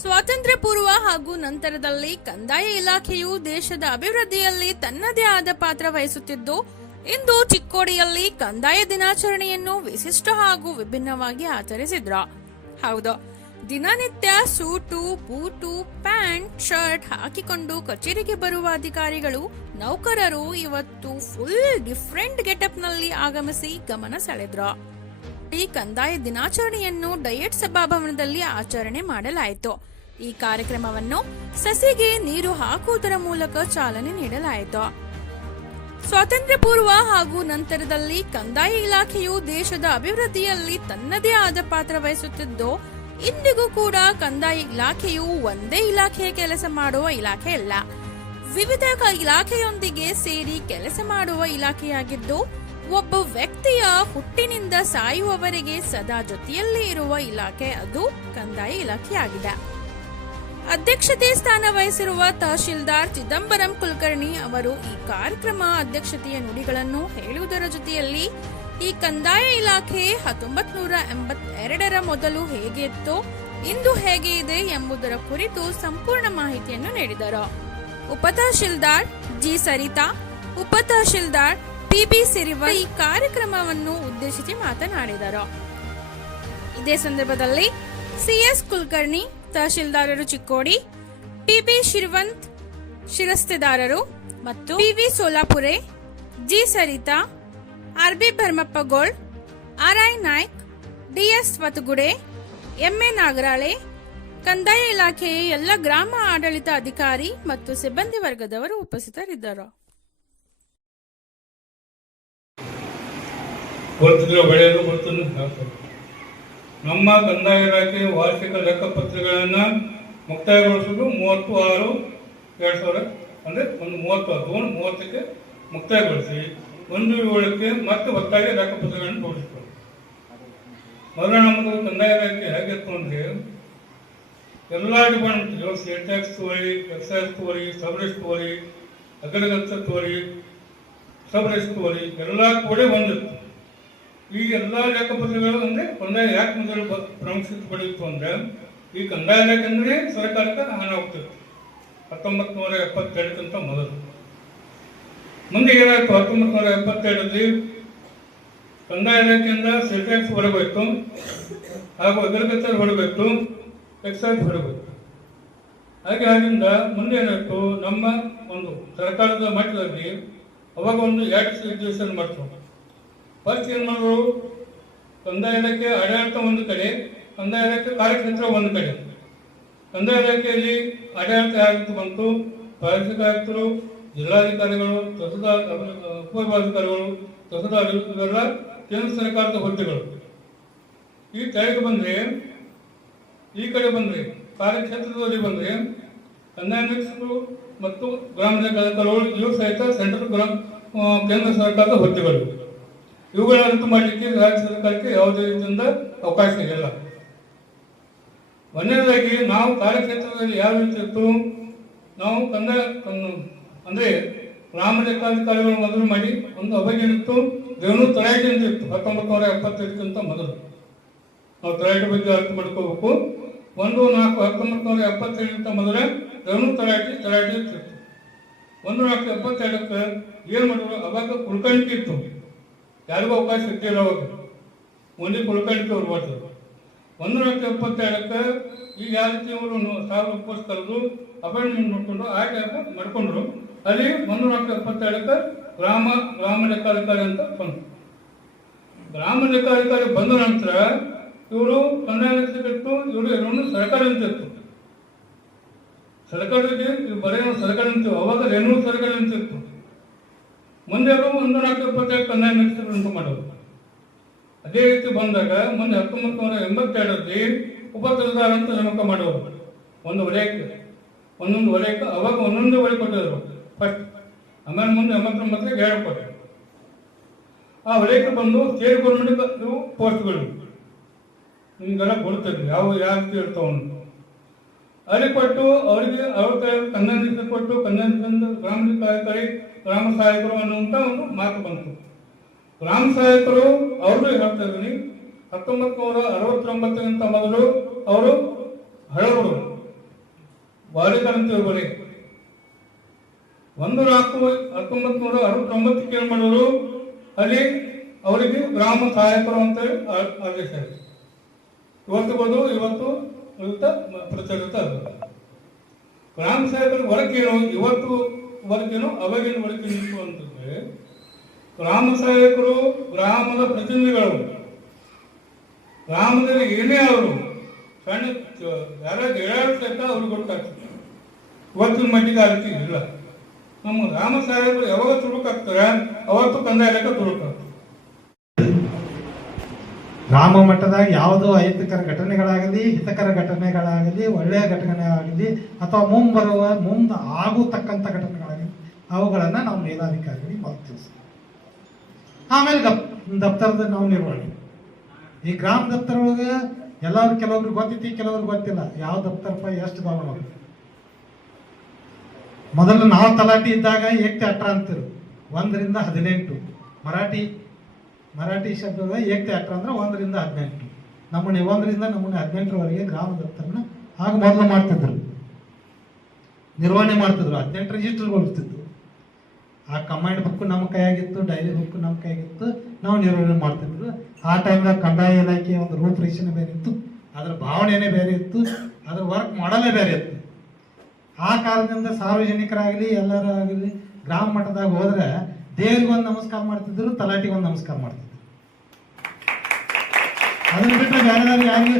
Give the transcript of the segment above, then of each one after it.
ಸ್ವಾತಂತ್ರ್ಯ ಪೂರ್ವ ಹಾಗೂ ನಂತರದಲ್ಲಿ ಕಂದಾಯ ಇಲಾಖೆಯು ದೇಶದ ಅಭಿವೃದ್ಧಿಯಲ್ಲಿ ತನ್ನದೇ ಆದ ಪಾತ್ರ ವಹಿಸುತ್ತಿದ್ದು, ಇಂದು ಚಿಕ್ಕೋಡಿಯಲ್ಲಿ ಕಂದಾಯ ದಿನಾಚರಣೆಯನ್ನು ವಿಶಿಷ್ಟ ಹಾಗೂ ವಿಭಿನ್ನವಾಗಿ ಆಚರಿಸಿದ್ರು. ಹೌದು, ದಿನನಿತ್ಯ ಸೂಟು, ಬೂಟು, ಪ್ಯಾಂಟ್, ಶರ್ಟ್ ಹಾಕಿಕೊಂಡು ಕಚೇರಿಗೆ ಬರುವ ಅಧಿಕಾರಿಗಳು, ನೌಕರರು ಇವತ್ತು ಫುಲ್ ಡಿಫರೆಂಟ್ ಗೆಟಪ್ ನಲ್ಲಿ ಆಗಮಿಸಿ ಗಮನ ಸೆಳೆದ್ರು. ಈ ಕಂದಾಯ ದಿನಾಚರಣೆಯನ್ನು ಡಯಟ್ ಸಭಾಭವನದಲ್ಲಿ ಆಚರಣೆ ಮಾಡಲಾಯಿತು. ಈ ಕಾರ್ಯಕ್ರಮವನ್ನು ಸಸಿಗೆ ನೀರು ಹಾಕುವುದರ ಮೂಲಕ ಚಾಲನೆ ನೀಡಲಾಯಿತು. ಸ್ವಾತಂತ್ರ್ಯ ಪೂರ್ವ ಹಾಗೂ ನಂತರದಲ್ಲಿ ಕಂದಾಯ ಇಲಾಖೆಯು ದೇಶದ ಅಭಿವೃದ್ಧಿಯಲ್ಲಿ ತನ್ನದೇ ಆದ ಪಾತ್ರ ವಹಿಸುತ್ತಿದ್ದು, ಇಂದಿಗೂ ಕೂಡ ಕಂದಾಯ ಇಲಾಖೆಯು ಒಂದೇ ಇಲಾಖೆಯ ಕೆಲಸ ಮಾಡುವ ಇಲಾಖೆ ಅಲ್ಲ, ವಿವಿಧ ಇಲಾಖೆಯೊಂದಿಗೆ ಸೇರಿ ಕೆಲಸ ಮಾಡುವ ಇಲಾಖೆಯಾಗಿದ್ದು, ಒಬ್ಬ ವ್ಯಕ್ತಿಯ ಹುಟ್ಟಿನಿಂದ ಸಾಯುವವರೆಗೆ ಸದಾ ಜೊತೆಯಲ್ಲಿ ಇರುವ ಇಲಾಖೆ ಅದು ಕಂದಾಯ ಇಲಾಖೆಯಾಗಿದೆ. ಅಧ್ಯಕ್ಷತೆ ಸ್ಥಾನ ವಹಿಸಿರುವ ತಹಶೀಲ್ದಾರ್ ಚಿದಂಬರಂ ಕುಲಕರ್ಣಿ ಅವರು ಈ ಕಾರ್ಯಕ್ರಮ ಅಧ್ಯಕ್ಷತೆಯ ನುಡಿಗಳನ್ನು ಹೇಳುವುದರ ಜೊತೆಯಲ್ಲಿ ಈ ಕಂದಾಯ ಇಲಾಖೆ 1982ರ ಮೊದಲು ಹೇಗೆ ಇತ್ತು, ಇಂದು ಹೇಗೆ ಇದೆ ಎಂಬುದರ ಕುರಿತು ಸಂಪೂರ್ಣ ಮಾಹಿತಿಯನ್ನು ನೀಡಿದರು. ಉಪ ತಹಶೀಲ್ದಾರ್ ಜಿ ಸರಿತಾ, ಉಪ ತಹಶೀಲ್ದಾರ್ ಪಿಬಿ ಸಿರಿವ ಈ ಕಾರ್ಯಕ್ರಮವನ್ನು ಉದ್ದೇಶಿಸಿ ಮಾತನಾಡಿದರು. ಇದೇ ಸಂದರ್ಭದಲ್ಲಿ ಸಿಎಸ್ ಕುಲಕರ್ಣಿ ತಹಶೀಲ್ದಾರರು ಚಿಕ್ಕೋಡಿ, ಪಿಬಿ ಶಿರವಂತ್ ಶಿರಸ್ತೆದಾರರು ಮತ್ತು PV Solapure, G Saritha, RB Bharmappagol, RI Naik, DS Vatagude, MA Nagarale, ಕಂದಾಯ ಇಲಾಖೆಯ ಎಲ್ಲ ಗ್ರಾಮ ಆಡಳಿತ ಅಧಿಕಾರಿ ಮತ್ತು ಸಿಬ್ಬಂದಿ ವರ್ಗದವರು ಉಪಸ್ಥಿತರಿದ್ದರು. ನಮ್ಮ ಕಂದಾಯ ಇಲಾಖೆ ವಾರ್ಷಿಕ ಲೆಕ್ಕಪತ್ರಗಳನ್ನು ಮುಕ್ತಾಯಗೊಳಿಸುವುದು 30/6/2000 ಅಂದರೆ ಒಂದು 30/30ಕ್ಕೆ ಮುಕ್ತಾಯಗೊಳಿಸಿ 1/7ಕ್ಕೆ ಮತ್ತೆ ಒತ್ತಾಗಿ ಲೆಕ್ಕಪತ್ರಗಳನ್ನು ತೋರಿಸ್ತಾರೆ. ಮೊದಲ ನಮ್ಮದು ಕಂದಾಯ ಇಲಾಖೆ ಹೇಗಿತ್ತು ಅಂದರೆ ಎಲ್ಲ ಡಿಪಾರ್ಟ್ಮೆಂಟ್ ಸೇಲ್ ಟ್ಯಾಕ್ಸ್ ತೋರಿ, ಎಕ್ಸೈಸ್ ತೋರಿ, ಸಬ್ ರಿಜಿಸ್ಟರ್ ತೋರಿ, ಅಗ್ರಿಕಲ್ಚರ್ ತೋರಿ, ಸಬ್ ರಿಜಿಸ್ಟರ್ ತೋರಿ ಎಲ್ಲ ಕೂಡ ಬಂದಿತ್ತು. ಈ ಎಲ್ಲ ಲೆಕ್ಕಪತ್ರಗಳು ಅಂದರೆ ಕಂದಾಯ ಯಾಕೆ ಮೊದಲು ಪ್ರಾಮುಖ್ಯತೆ ಪಡೆಯಿತು ಅಂದರೆ ಈ ಕಂದಾಯ ಇಲಾಖೆ ಅಂದರೆ ಸರ್ಕಾರಕ್ಕೆ ಹಣ ಹೋಗ್ತಿತ್ತು 1972ಕ್ಕಿಂತ ಮೊದಲು. ಮುಂದೆ ಏನಾಯಿತು, 1972ರಲ್ಲಿ ಕಂದಾಯ ಇಲಾಖೆಯಿಂದ ಸೇಲ್ ಟ್ಯಾಕ್ಸ್ ಹೊರಗೋಯ್ತು, ಹಾಗೂ ಅಗ್ರಿಕಲ್ಚರ್ ಹೊರಗೋಯ್ತು, ಎಕ್ಸೈಸ್ ಹೊರಗೋಯ್ತು. ಹಾಗೆ ಆಗಿಂದ ಮುಂದೆ ಏನಾಯಿತು, ನಮ್ಮ ಒಂದು ಸರ್ಕಾರದ ಮಟ್ಟದಲ್ಲಿ ಅವಾಗ ಒಂದು ಎಡಿಷನ್ ಮಾಡ್ತು. ಫಸ್ಟ್ ಏನು ಮಾಡಿದ್ರು, ಕಂದಾಯ ಇಲಾಖೆ ಆಡಳಿತ ಒಂದು ಕಡೆ, ಕಂದಾಯ ಇಲಾಖೆ ಕಾರ್ಯಕ್ಷೇತ್ರ ಒಂದು ಕಡೆ. ಕಂದಾಯ ಇಲಾಖೆಯಲ್ಲಿ ಆಡಳಿತ ಆಯುಕ್ತ ಬಂತು, ಪ್ರಾದೇಶಿಕ ಆಯುಕ್ತರು, ಜಿಲ್ಲಾಧಿಕಾರಿಗಳು, ತಹಸೀಲ್ದಾರ್, ಉಪವಿಭಾಗಾಧಿಕಾರಿಗಳು, ತಹಸೀಲ್ದಾರ್ ಇವೆಲ್ಲ ಕೇಂದ್ರ ಸರ್ಕಾರದ ಹುದ್ದೆಗಳು. ಈ ಕೆಳಗೆ ಬಂದರೆ, ಈ ಕಡೆ ಬಂದರೆ ಕಾರ್ಯಕ್ಷೇತ್ರದಲ್ಲಿ ಬಂದರೆ ಕಂದಾಯ ನಿರೀಕ್ಷಕರು ಮತ್ತು ಗ್ರಾಮ ಲೆಕ್ಕಾಧಿಕಾರಿಗಳು ಇವು ಸಹಿತ ಸೆಂಟ್ರಲ್ ಕೇಂದ್ರ ಸರ್ಕಾರದ ಹುದ್ದೆಗಳು. ಇವುಗಳ ರದ್ದು ಮಾಡಲಿಕ್ಕೆ ರಾಜ್ಯ ಸರ್ಕಾರಕ್ಕೆ ಯಾವುದೇ ರೀತಿಯಿಂದ ಅವಕಾಶ ಇಲ್ಲ. ಒಂದನೇದಾಗಿ ನಾವು ಕಾರ್ಯಕ್ಷೇತ್ರದಲ್ಲಿ ಯಾವ ರೀತಿ ಇತ್ತು, ನಾವು ಕಂದಾಯ ಅಂದರೆ ಗ್ರಾಮ ಲೆಕ್ಕಾಧಿಕಾರಿಗಳು ಮೊದಲು ಮಾಡಿ ಒಂದು ಅಭ್ಯೇನಿತ್ತು, ದೇವನೂರು ತರಾಟೆ ಅಂತ ಇತ್ತು 1975ಕ್ಕಿಂತ ಮೊದಲು. ನಾವು ತರಾಟೆ ಬಗ್ಗೆ ಅರ್ಥ ಮಾಡ್ಕೋಬೇಕು. 1/4/1977 ಮೊದಲೇ ದೇವನೂರು ತರಾಟೆ ಇತ್ತು. 1/4/72ಕ್ಕೆ ಏನು ಮಾಡಿದ್ರು, ಅವಾಗ ಕುಲಕರ್ಣಿ ಇತ್ತು, ಯಾರಿಗೂ ಅವಕಾಶ ಸಿಗ್ತಿಲ್ಲ. ಅವಾಗ ಒಂದೇ ಕುಲಕರ್ಣಿ ಅವ್ರು ಮಾಡ್ತಾರೆ. 1/4/72ಕ್ಕೆ ಈಗ ಯಾವ ರೀತಿ ಅವರು 1000 ಪೋಸ್ಟ್ ಕರೆದು ಅಪಾಯಿಂಟ್ಮೆಂಟ್ ಮಾಡಿಕೊಂಡು ಆ ಟೈಪ್ ಮಾಡ್ಕೊಂಡ್ರು. ಅಲ್ಲಿ 1/4/72ಕ್ಕೆ ಗ್ರಾಮ ಲೆಕ್ಕಾಧಿಕಾರಿ ಅಂತ ಬಂತು. ಗ್ರಾಮ ಲೆಕ್ಕಾಧಿಕಾರಿ ಬಂದ ನಂತರ ಇವರು ಕಂದಾಯ ಇತ್ತು, ಇವರು ಎರಡೂ ಸರ್ಕಾರ ಅಂತ ಇತ್ತು. ಸರ್ಕಾರಕ್ಕೆ ಬರೀ ಸರ್ಕಾರ ಅಂತೀವಿ, ಅವಾಗ ರೇಣು ಸರ್ಕಾರ ಅಂತ ಇತ್ತು. ಮುಂದೆ ಅವರು 1/4/72 ಕಂದಾಯ ನಿರೀಕ್ಷಕರು ಉಂಟು ಮಾಡೋರು. ಅದೇ ರೀತಿ ಬಂದಾಗ ಮುಂದೆ 1982ರಲ್ಲಿ ಉಪ ತಹಸೀಲ್ದಾರ್ ಅಂತ ನೇಮಕ ಮಾಡೋರು. ಒಂದು ವಲಯಕ್ಕೆ ಒಂದೊಂದು ವಲಯಕ್ಕೆ ಅವಾಗ ಒಂದೊಂದು ವಲಯ ಕೊಟ್ಟಿದ್ರು ಫಸ್ಟ್. ಆಮೇಲೆ ಮುಂದೆ 89ಕ್ಕೆ 2 ಕೊಟ್ಟರು. ಆ ವಲಯಕ್ಕೆ ಬಂದು ಸ್ಟೇಟ್ ಗೌರ್ಮೆಂಟ್ ಪೋಸ್ಟ್ಗಳು ನಿಮಗೆಲ್ಲ ಕೊಡ್ತಿದ್ರು, ಯಾವ ರೀತಿ ಇರ್ತಾವ ಅಲ್ಲಿ ಕೊಟ್ಟು ಅವರಿಗೆ ಅವ್ರ ಕಂದಾಯ ನಿರೀಕ್ಷಕ ಕೊಟ್ಟು ಕಂದಾಯ ಗ್ರಾಮ ಲೆಕ್ಕಾಧಿಕಾರಿ, ಗ್ರಾಮ ಸಹಾಯಕರು ಅನ್ನುವಂಥ ಒಂದು ಮಾತು ಬಂತು. ಗ್ರಾಮ ಸಹಾಯಕರು ಅವ್ರದ್ದು ಹೇಳ್ತಾ ಇದ್ದೀನಿ, 1969ಕ್ಕಿಂತ ಮೊದಲು ಅವರು ಹಳಬರು ವಾಲಿಕರ್ ಅಂತ ಬರೀ 1/4/1969 ಏನು ಮಾಡೋರು, ಅಲ್ಲಿ ಅವರಿಗೆ ಗ್ರಾಮ ಸಹಾಯಕರು ಅಂತ ಆದೇಶ ಆಯಿತು. ಇವತ್ತು ಪ್ರಚಲಿತ ಅದು. ಗ್ರಾಮ ಸಹಾಯಕರ ವರ್ಗೇನು, ಇವತ್ತು ವರ್ಗೇನು, ಅವಾಗಿನ ವರ್ಗ ನಿಂತು ಅಂತಂದ್ರೆ, ಗ್ರಾಮ ಸಹಾಯಕರು ಗ್ರಾಮದ ಪ್ರತಿನಿಧಿಗಳು. ಗ್ರಾಮದಲ್ಲಿ ಏನೇ ಅವರು ಸಣ್ಣ ಯಾರಾದ್ರು ಹೇಳಾಡ್ತಕ್ಕ ಅವ್ರಿಗೆ ಗೊತ್ತಾಗ್ತದೆ. ಇವತ್ತಿನ ಮಟ್ಟಿಗೆ ಆ ರೀತಿ ಇಲ್ಲ. ನಮ್ಮ ಗ್ರಾಮ ಸಹಾಯಕರು ಯಾವಾಗ ತುಡುಕಾಗ್ತಾರೆ ಅವತ್ತು ಕಂದಾಯ ಲೆಕ್ಕ ತುಡುಕಾಗ್ತದೆ. ಗ್ರಾಮ ಮಟ್ಟದಾಗ ಯಾವುದೋ ಅಹಿತಕರ ಘಟನೆಗಳಾಗಲಿ, ಹಿತಕರ ಘಟನೆಗಳಾಗಲಿ, ಒಳ್ಳೆಯ ಘಟನೆ ಆಗಲಿ ಅಥವಾ ಮುಂದೆ ಆಗತಕ್ಕಂಥ ಘಟನೆಗಳಾಗಲಿ ಅವುಗಳನ್ನು ನಾವು ಮೇಲಾಧಿಕಾರಿಗಳಿಗೆ ಮೊದಲು ತಿಳಿಸ್ತೀವಿ. ಆಮೇಲೆ ದಪ್ತರದ ನಾವು ನಿರ್ವಹಣೆ. ಈ ಗ್ರಾಮ ದಪ್ತರ ಒಳಗೆ ಕೆಲವ್ರಿಗೆ ಗೊತ್ತೈತಿ, ಕೆಲವ್ರಿಗೆ ಗೊತ್ತಿಲ್ಲ. ಯಾವ ದಪ್ತರಪ್ಪ ಎಷ್ಟು ಭಾವ ನೋಡಿ. ಮೊದಲು ನಾವು ತಲಾಟಿ ಇದ್ದಾಗ 1-18 ಅಂತಿರು, 1ರಿಂದ 18. ಮರಾಠಿ ಶಬ್ದದ 1-18 ಅಂದ್ರೆ 1ರಿಂದ 18. ನಮ್ಮನೆ 1ರಿಂದ 18ರವರೆಗೆ ಗ್ರಾಮ ದಪ್ತರನ್ನ ಆಗ ಮೊದಲು ಮಾಡ್ತಿದ್ರು, ನಿರ್ವಹಣೆ ಮಾಡ್ತಿದ್ರು. 18 ರಿಜಿಸ್ಟರ್ಗಳು ಇರ್ತಿದ್ವು. ಆ ಕಮಾಂಡ್ ಬುಕ್ ನಮ್ಮ ಕೈಯಾಗಿತ್ತು, ಡೈರಿ ಬುಕ್ ನಮ್ಮ ಕೈಯಾಗಿತ್ತು, ನಾವು ನಿರ್ವಹಣೆ ಮಾಡ್ತಿದ್ರು. ಆ ಟೈಮ್ದಾಗ ಕಂದಾಯ ಇಲಾಖೆಯ ಒಂದು ರೂಪರೇಷಣೆ ಬೇರೆ ಇತ್ತು, ಅದರ ಭಾವನೆನೇ ಬೇರೆ ಇತ್ತು, ಅದರ ವರ್ಕ್ ಮಾಡಲೇ ಬೇರೆ ಇತ್ತು. ಆ ಕಾರಣದಿಂದ ಸಾರ್ವಜನಿಕರಾಗಲಿ ಎಲ್ಲರಾಗಲಿ ಗ್ರಾಮ ಮಟ್ಟದಾಗ ಹೋದ್ರೆ ದೇವ್ರಿಗೊಂದು ನಮಸ್ಕಾರ ಮಾಡ್ತಿದ್ರು, ತಲಾಟಿಗೊಂದು ನಮಸ್ಕಾರ ಮಾಡ್ತಿದ್ರು. ಅದನ್ನ ಬಿಟ್ಟರೆ ಬೇರೆದವ್ರಿಗೆ ಯಾರು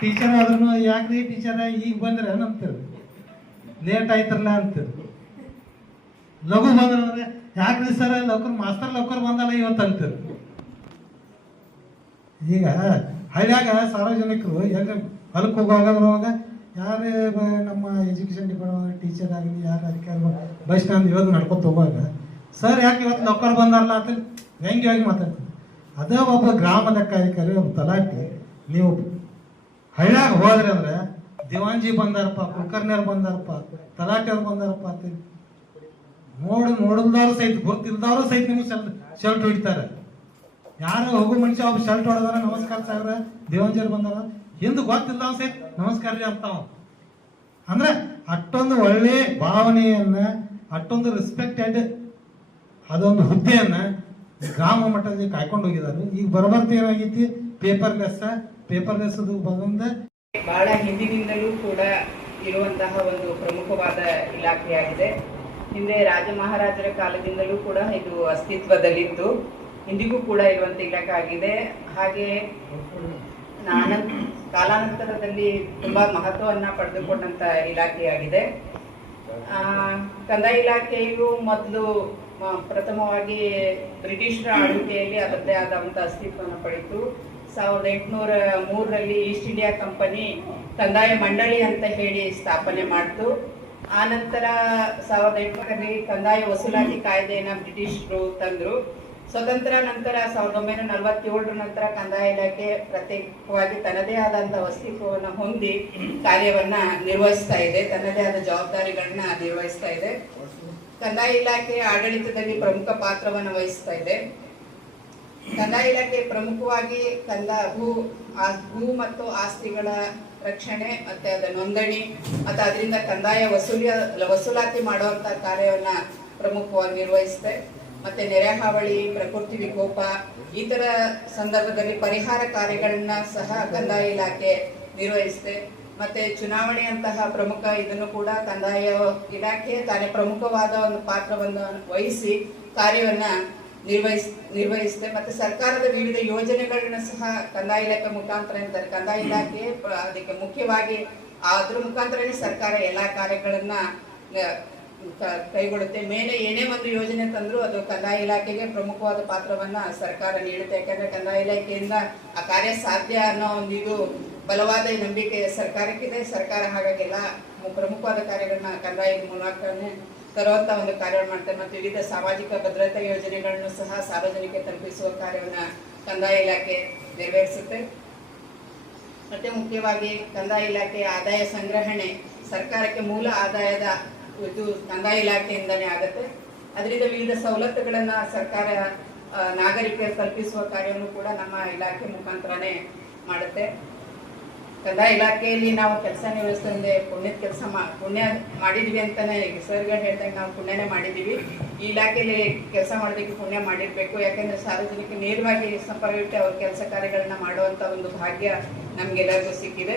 ಟೀಚರ್ ಆದ್ರೂ ಯಾಕ್ರಿ ಟೀಚರ್ ಈಗ ಬಂದ್ರೆ ಅಂತೀರು, ಲೇಟ್ ಆಯ್ತಾರಲ್ಲ ಅಂತೀರು. ಲಘು ಬಂದ್ರೆ ಯಾಕ್ರಿ ಸರ್ ಮಾಸ್ತರ್ ಲೌಕರ್ ಬಂದಲ್ಲ ಇವತ್ತು ಅಂತೀರು. ಈಗ ಹಳ್ಳಿಯಾಗ ಸಾರ್ವಜನಿಕರು ಎಲ್ಲ ಹೊಲಕ್ಕೆ ಹೋಗುವಾಗ ಯಾರೇ ನಮ್ಮ ಎಜುಕೇಶನ್ ಡಿಪಾರ್ಟ್ಮೆಂಟ್ ಟೀಚರ್ ಆಗಲಿ ಯಾರು ಅಧಿಕಾರಿಗಳು ಬಸ್ ಸ್ಟ್ಯಾಂಡ್ ಇರೋದು ನಡ್ಕೊತ ಹೋಗುವಾಗ ಸರ್ ಯಾಕೆ ಇವತ್ತು ಲೌಕರ್ ಬಂದಾರಲ್ಲ ಅಂತ ವ್ಯಂಗ್ಯವಾಗಿ ಮಾತಾಡ್ತಾರೆ. ಅದೇ ಒಬ್ಬ ಗ್ರಾಮ ಲೆಕ್ಕಾಧಿಕಾರಿ, ಒಬ್ಬ ತಲಾಟಿ, ನೀವು ಹಳ್ಳಿಯಾಗ ಹೋದ್ರಿ ಅಂದ್ರೆ ದಿವಾಂಜಿ ಬಂದಾರಪ್ಪ, ಕುಲಕರ್ಣಿಯವ್ರು ಬಂದಾರಪ್ಪ, ತಲಾಟಿಯವ್ರು ಬಂದಾರಪ್ಪ ಅಂತ ನೋಡಿದವ್ರು ಸಹಿತ, ಗೊತ್ತಿಲ್ದವ್ರು ಸಹಿತ ನಿಮ್ಗೆ ಶರ್ಟ್ ಹೊಡಿತಾರೆ. ಯಾರು ಹೋಗೋ ಮನುಷ್ಯ ಒಬ್ಬ ಶರ್ಟ್ ಹೊಡೆದಾರ, ನಮಸ್ಕಾರ ಸಾಹೇಬ್ರ ದೇವಂಜರ್ ಬಂದಾರ, ಹಿಂದೆ ಗೊತ್ತಿಲ್ದವ್ ಸಹಿತ ನಮಸ್ಕಾರ ರೀ ಅಂತಾವ. ಅಂದ್ರೆ ಅಷ್ಟೊಂದು ಒಳ್ಳೆ ಭಾವನೆಯನ್ನ, ಅಷ್ಟೊಂದು ರೆಸ್ಪೆಕ್ಟೆಡ್ ಅದೊಂದು ಹುದ್ದೆಯನ್ನ ಗ್ರಾಮ ಮಟ್ಟದಲ್ಲಿ ಕಾಯ್ಕೊಂಡು ಹೋಗಿದ್ದಾರೆ. ಈಗ ಬರಬರ್ತಿ ಏನಾಗೈತಿ, ಪೇಪರ್ಲೆಸ್ ಬಂದ ಬಹಳ ಹಿಂದಿನಿಂದಲೂ ಕೂಡ ಇರುವಂತಹ ಒಂದು ಪ್ರಮುಖವಾದ ಇಲಾಖೆಯಾಗಿದೆ. ಹಿಂದೆ ರಾಜ ಮಹಾರಾಜರ ಕಾಲದಿಂದಲೂ ಕೂಡ ಇದು ಅಸ್ತಿತ್ವದಲ್ಲಿದ್ದು ಇಂದಿಗೂ ಕೂಡ ಇರುವಂತ ಇಲಾಖೆ ಆಗಿದೆ. ಹಾಗೆ ಕಾಲಾನಂತರದಲ್ಲಿ ತುಂಬಾ ಮಹತ್ವವನ್ನ ಪಡೆದುಕೊಂಡಂತ ಇಲಾಖೆಯಾಗಿದೆ. ಕಂದಾಯ ಇಲಾಖೆಯು ಮೊದಲು ಪ್ರಥಮವಾಗಿ ಬ್ರಿಟಿಷರ ಆಳ್ವಿಕೆಯಲ್ಲಿ ಅದರದ್ದೇ ಆದಂತ ಅಸ್ತಿತ್ವವನ್ನು ಪಡೆಯಿತು. 1803ರಲ್ಲಿ ಈಸ್ಟ್ ಇಂಡಿಯಾ ಕಂಪನಿ ಕಂದಾಯ ಮಂಡಳಿ ಅಂತ ಹೇಳಿ ಸ್ಥಾಪನೆ ಮಾಡಿತು. ಆ ನಂತರ 1800ರಲ್ಲಿ ಕಂದಾಯ ವಸೂಲಾತಿ ಕಾಯ್ದೆಯನ್ನ ಬ್ರಿಟಿಷರು ತಂದ್ರು. ಸ್ವತಂತ್ರ ನಂತರ 1947ರ ನಂತರ ಕಂದಾಯ ಇಲಾಖೆ ಪ್ರತ್ಯೇಕವಾಗಿ ತನ್ನದೇ ಆದಂತಹ ಅಸ್ತಿತ್ವವನ್ನು ಹೊಂದಿ ಕಾರ್ಯವನ್ನ ನಿರ್ವಹಿಸ್ತಾ ಇದೆ, ತನ್ನದೇ ಆದ ಜವಾಬ್ದಾರಿಗಳನ್ನ ನಿರ್ವಹಿಸ್ತಾ ಇದೆ. ಕಂದಾಯ ಇಲಾಖೆ ಆಡಳಿತದಲ್ಲಿ ಪ್ರಮುಖ ಪಾತ್ರವನ್ನು ವಹಿಸ್ತಾ ಇದೆ. ಕಂದಾಯ ಇಲಾಖೆ ಪ್ರಮುಖವಾಗಿ ಭೂ ಮತ್ತು ಆಸ್ತಿಗಳ ರಕ್ಷಣೆ ಮತ್ತೆ ಅದರ ನೋಂದಣಿ ಮತ್ತೆ ಅದರಿಂದ ಕಂದಾಯ ವಸೂಲಾತಿ ಮಾಡುವಂತ ಕಾರ್ಯವನ್ನ ಪ್ರಮುಖವಾಗಿ ನಿರ್ವಹಿಸುತ್ತೆ. ಮತ್ತೆ ನೆರೆ ಹಾವಳಿ, ಪ್ರಕೃತಿ ವಿಕೋಪ ಈ ತರ ಸಂದರ್ಭದಲ್ಲಿ ಪರಿಹಾರ ಕಾರ್ಯಗಳನ್ನ ಸಹ ಕಂದಾಯ ಇಲಾಖೆ ನಿರ್ವಹಿಸುತ್ತೆ. ಮತ್ತೆ ಚುನಾವಣೆಯಂತಹ ಪ್ರಮುಖ ಇದನ್ನು ಕೂಡ ಕಂದಾಯ ಇಲಾಖೆ ತಾನೇ ಪ್ರಮುಖವಾದ ಒಂದು ಪಾತ್ರವನ್ನು ವಹಿಸಿ ಕಾರ್ಯವನ್ನ ನಿರ್ವಹಿಸುತ್ತೆ. ಮತ್ತೆ ಸರ್ಕಾರದ ವಿವಿಧ ಯೋಜನೆಗಳನ್ನ ಸಹ ಕಂದಾಯ ಇಲಾಖೆ ಮುಖಾಂತರ ಇರ್ತಾರೆ. ಕಂದಾಯ ಇಲಾಖೆ ಅದಕ್ಕೆ ಮುಖ್ಯವಾಗಿ ಅದ್ರ ಮುಖಾಂತರನೇ ಸರ್ಕಾರ ಎಲ್ಲಾ ಕಾರ್ಯಗಳನ್ನ ಕೈಗೊಳ್ಳುತ್ತೆ. ಮೇಲೆ ಏನೇ ಒಂದು ಯೋಜನೆ ತಂದ್ರು ಅದು ಕಂದಾಯ ಇಲಾಖೆಗೆ ಪ್ರಮುಖವಾದ ಪಾತ್ರವನ್ನ ಸರ್ಕಾರ ನೀಡುತ್ತೆ. ಯಾಕಂದ್ರೆ ಕಂದಾಯ ಇಲಾಖೆಯಿಂದ ಆ ಕಾರ್ಯ ಸಾಧ್ಯ ಅನ್ನೋ ಒಂದು ಬಲವಾದ ನಂಬಿಕೆ ಸರ್ಕಾರಕ್ಕಿದೆ. ಸರ್ಕಾರ ಹಾಗಾಗಿ ಎಲ್ಲ ಪ್ರಮುಖವಾದ ಕಾರ್ಯಗಳನ್ನ ಕಂದಾಯ ಮೂಲಕನೇ ತರುವಂತ ಒಂದು ಕಾರ್ಯವನ್ನು ಮಾಡ್ತಾರೆ. ಮತ್ತು ವಿವಿಧ ಸಾಮಾಜಿಕ ಭದ್ರತಾ ಯೋಜನೆಗಳನ್ನು ಸಹ ಸಾರ್ವಜನಿಕ ತಲುಪಿಸುವ ಕಾರ್ಯವನ್ನ ಕಂದಾಯ ಇಲಾಖೆ ನೆರವೇರಿಸುತ್ತೆ. ಮತ್ತೆ ಮುಖ್ಯವಾಗಿ ಕಂದಾಯ ಇಲಾಖೆ ಆದಾಯ ಸಂಗ್ರಹಣೆ, ಸರ್ಕಾರಕ್ಕೆ ಮೂಲ ಆದಾಯದ ಇದು ಕಂದಾಯ ಇಲಾಖೆಯಿಂದನೇ ಆಗುತ್ತೆ. ಅದರಿಂದ ವಿವಿಧ ಸವಲತ್ತುಗಳನ್ನ ಸರ್ಕಾರ ನಾಗರಿಕರು ತಲುಪಿಸುವ ಕಾರ್ಯವನ್ನು ಕೂಡ ನಮ್ಮ ಇಲಾಖೆ ಮುಖಾಂತರನೇ ಮಾಡುತ್ತೆ. ಕಂದಾಯ ಇಲಾಖೆಯಲ್ಲಿ ನಾವು ಕೆಲಸ ನಿರ್ವಹಿಸ್ತಂದ್ರೆ ಪುಣ್ಯ ಮಾಡಿದ್ವಿ ಅಂತಾನೆ ಸರ್ಗಳು ಹೇಳ್ದಂಗೆ ನಾವು ಪುಣ್ಯನೇ ಮಾಡಿದ್ದೀವಿ. ಈ ಇಲಾಖೆಯಲ್ಲಿ ಕೆಲಸ ಮಾಡೋದಕ್ಕೆ ಪುಣ್ಯ ಮಾಡಿರ್ಬೇಕು. ಯಾಕಂದ್ರೆ ಸಾರ್ವಜನಿಕ ನೇರವಾಗಿ ಸಂಪರ್ಕ ಇಟ್ಟು ಅವ್ರ ಕೆಲಸ ಕಾರ್ಯಗಳನ್ನ ಮಾಡುವಂತ ಒಂದು ಭಾಗ್ಯ ನಮ್ಗೆಲ್ಲರಿಗೂ ಸಿಕ್ಕಿದೆ.